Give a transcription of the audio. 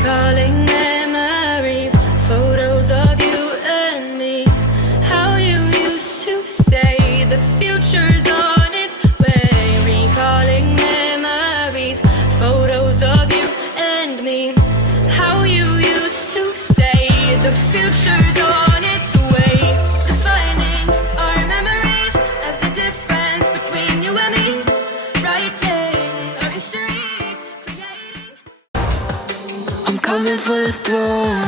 recalling memories, photos of you and me. How you used to say the future's on its way. Recalling memories, photos of you and me. How you used to say the future's on its way. Defining our memories as the difference between you and me. Writing our history, creating. I'm coming for the throne.